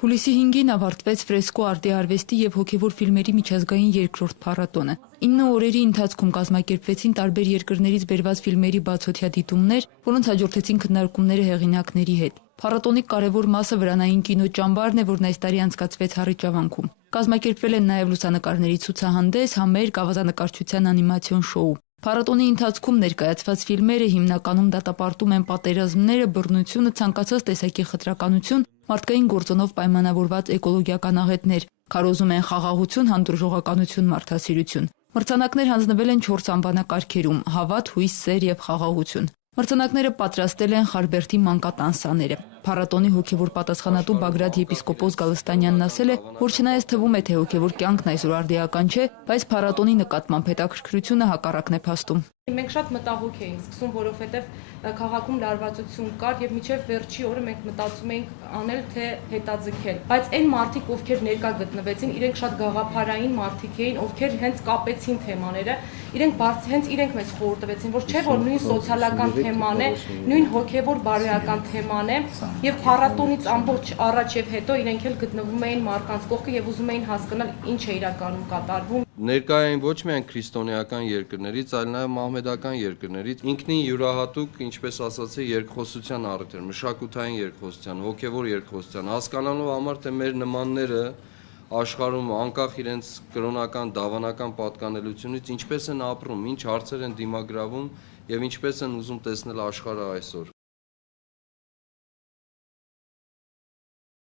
Հուլիսի 5-ին ավարտվեց ֆրեսկո արտի արվեստի եւ հոգեվոր ֆիլմերի միջազգային երկրորդ փառատոնը։ 9 օրերի ընթացքում կազմակերպվեցին տարբեր երկրներից բերված ֆիլմերի բացօթյա դիտումներ, որոնց հաջորդեցին քննարկումները հեղինակների հետ։ Փառատոնի կարևոր մասը վրանային կինո ճամբարն է, որն այս տարի անցկացվեց Հառիճավանքում։ Կազմակերպվել են նաև լուսանկարների ցուցահանդես, համերգ, ավազանկարչության անիմացիոն շոու։ Փառատոնի ընթացքում ներկայացված ֆիլմերը հիմնականում դատապարտում են պատերազմները, բռնությունը, ցանկացած տեսակի խտրականություն, մարդկային գործոնով պայմանավորված էկոլոգիական աղետներ, քարոզում են խաղաղություն, հանդուրժողականություն, մարդասիրություն։ Մրցանակներ հանձնվել են 4 անվանակարգերում՝ հավատ, հույս, սեր եւ խաղաղություն։ Մրցանակները պատրաստել են Խարբերդի մանկատան սաները։ Փառատոնի հոգևոր պատասխանատու Բագրատ եպիսկոպոս Գալստանյանն ասել է, որ չնայած թվում է, թե հոգևոր կյանքն այսօր արդիական չէ, բայց փառատոնի նկատմամբ հետաքրքրությունը հակառակն է փաստում։ Մենք շատ մտահոգ էինք սկսում, որովհետև քաղաքում լարվածություն կար եւ մինչեւ վերջի օրը մենք մտածում էինք անել թե հետաձգել։ Բայց այն մարդիկ, ովքեր ներկա գտնվեցին, իրենք շատ գաղափարային մարդիկ էին, ովքեր հենց կապեցին թեմաները, իրենք հենց իրենք մեզ խորհուրդ տվեցին, որ չէ որ նույն սոցիալական թեման է, նույն հոգեվոր բարոյական թեման է եւ փառատոնից ամբողջ առաջ եւ հետո իրենք էլ գտնվում էին մարդկանց կողքը եւ ուզում էին հասկանալ ինչ է իրականում կատարվում։ Ներկա էին ոչ միայն քրիստոնեական երկրներից, այլ նաև մահմեդական երկրներից։ Ինքնին յուրահատուկ, ինչպես ասացի, երկխոսության առիթ էր, մշակութային երկխոսության, հոգևոր երկխոսության, հասկանալու համար, թե մեր նմանները աշխարհում անկախ իրենց կրոնական, դավանական պատկանելությունից ինչպես են ապրում, ինչ հարցեր են դիմագրավում եւ ինչպես են ուզում տեսնել աշխարհը այսօր։